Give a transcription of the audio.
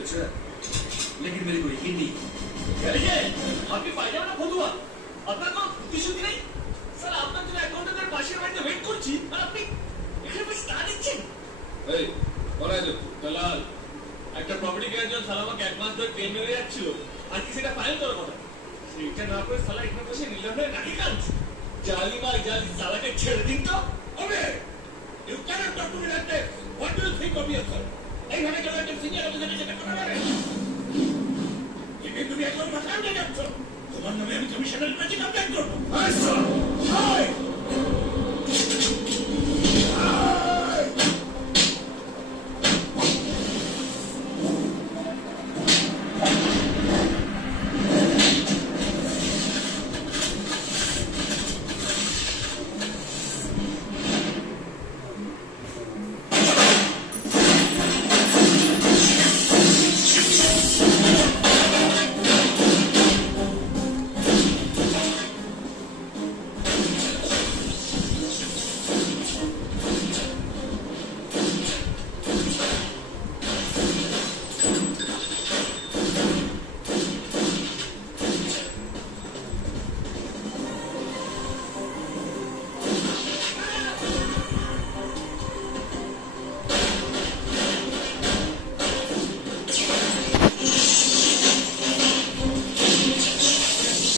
अच्छा लेकिन मेरी कोई यकीन नहीं। आपकी पायजामा ना फतुआ আপনার তো কিছু কি নেই স্যার আপনার জন্য অ্যাকাউন্টেন্টের পাশের বাড়িতে ওয়েট করছি আর আপনি এখানে বসে তা দিচ্ছেন এই বলাই তো দলাল একটা প্রপার্টি কেনার জন্য সালা আমাকে এক মাস ধরে ট্রেন মেরে যাচ্ছিল আর কি সেটা ফাইল করার কথা সেটা না করে সালা এখানে বসে নিলাম হয়ে নাকি কাঁদছে জালি ভাই জালি সালাকে ছেড়ে দিন তো হবে you can't talk to me like that what do you think of yourself এইভাবে কেন একটা সিনিয়র অফিসারের সাথে কথা বলে একে তুমি একবার মাথা উঠে যাচ্ছ তোমার নামে আমি কমিশনারের কাছে কমপ্লেইন করবো